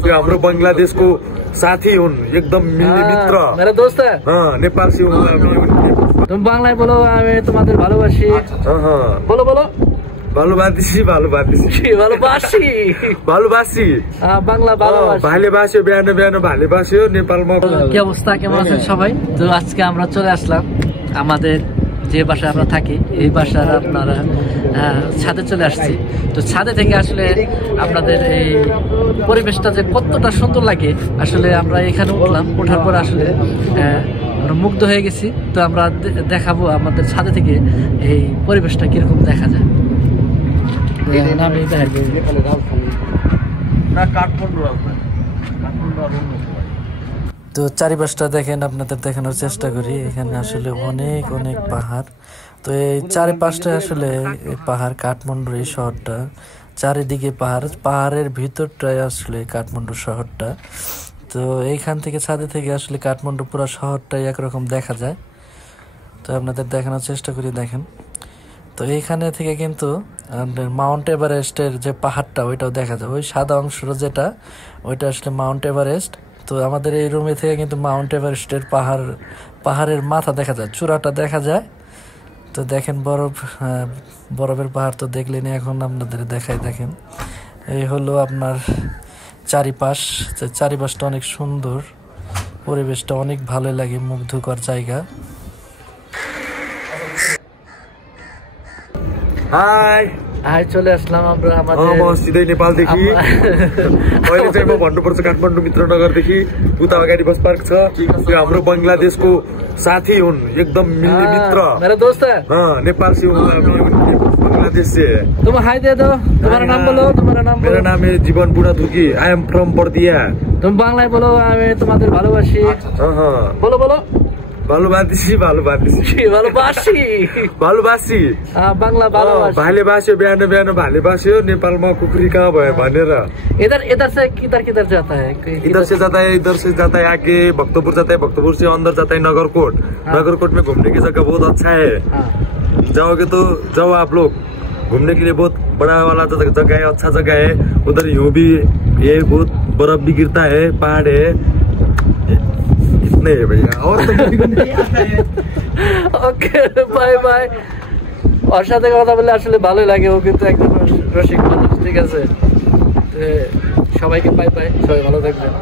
ये हाम्रो बंगलादेशको साथी हुन्, एकदम मिल्ने मित्र। मेरा दोस्त है। नेपाल से हूँ আমি। तुम बांग्लाয় বলো আমি তোমাদের ভালোবাসি। বলো বলো। ভালোবাসি ভালোবাসি ভালোবাসি ভালোবাসি বাংলা ভালোবাসি ভালোবাসি বিয়ান বিয়ান ভালোবাসি नेपालमा। কি অবস্থা, কেমন আছেন সবাই? তো আজকে আমরা চলে আসলাম আমাদের যে বাসায় আমরা থাকি, এই বাসার আপনারা ছাদে চলে আসছি। তো ছাদে থেকে আসলে আপনাদের এই পরিবেশটা যে কতটা সুন্দর লাগে, আসলে আমরা এখানে উঠলাম, ওঠার পর আসলে আমরা মুগ্ধ হয়ে গেছি। তো আমরা দেখাবো আমাদের ছাদে থেকে এই পরিবেশটা কিরকম দেখা যায়। তো চারিপাশটা দেখেন, আপনাদের দেখানোর চেষ্টা করি। এখানে আসলে অনেক অনেক পাহাড়। তো এই চারিপাশটা আসলে পাহাড়, কাঠমান্ডুর এই শহরটা চারিদিকে পাহাড়, পাহাড়ের ভিতরটাই আসলে কাঠমান্ডু শহরটা। তো এইখান থেকে ছাদে থেকে আসলে কাঠমান্ডু পুরো শহরটাই একরকম দেখা যায়। তো আপনাদের দেখানোর চেষ্টা করি, দেখেন। তো এইখানে থেকে কিন্তু মাউন্ট এভারেস্টের যে পাহাড়টা ওইটাও দেখা যায়, ওই সাদা অংশটা যেটা, ওইটা আসলে মাউন্ট এভারেস্ট। তো আমাদের এই রুমে থেকে কিন্তু মাউন্ট এভারেস্টের পাহাড়ের মাথা দেখা যায়, চূড়াটা দেখা যায়। তো দেখেন বরফের পাহাড় তো দেখলেনি, এখন আপনাদের দেখাই। দেখেন এই হলো আপনার চারিপাশটা অনেক সুন্দর, পরিবেশটা অনেক ভালো লাগে, মুগ্ধকর জায়গা। हाय चले আসলাম আমরা আমাদের सिधै नेपालदेखि। अहिले चाहिँ म भन्नुपर्छ काठमाडौँ मित्रनगरदेखि उता अगाडि बस पार्क छ। यो हाम्रो बंगलादेशको साथी हुन्, एकदम मिल्ने मित्र। मेरा दोस्त है। नेपाल से हूँ আমি, बांग्लादेश से। तुम हाय दे दो, तुम्हारा नाम बोलो। तुम्हारा नाम? मेरा नाम है Jeevan Budhathoki. I am from Bardiya. तुम বাংলায় বলো আমি তোমাদের ভালোবাসি। বলো বলো। ভালোবাসি ভালোবাসি ভালোবাসি ভালোবাসি बांग्ला भालोबासी भालोबास्यो बिहान बिहान भालोबास्यो नेपालमा कुखुरी कहाँ भयो भनेर। इधर से किधर जाता है? इधर से जाता है आगे भक्तपुर जाता है, भक्तपुर से अंदर जाता है नगरकोट। नगरकोट में घूमने की जगह बहुत अच्छा है। जाओगे तो जाओ आप लोग, घूमने के लिए बहुत बड़ा वाला जगह है, अच्छा जगह है। उधर यूं भी ये बहुत बर्फ भी गिरता है, पहाड़ है। नहीं भैया और ওকে বাই বাই। ওর সাথে কথা বলে আসলে ভালোই লাগে, ও কিন্তু একদম রসিক মানুষ, ঠিক আছে। সবাইকে বাই বাই, সবাই ভালো থাকবেন।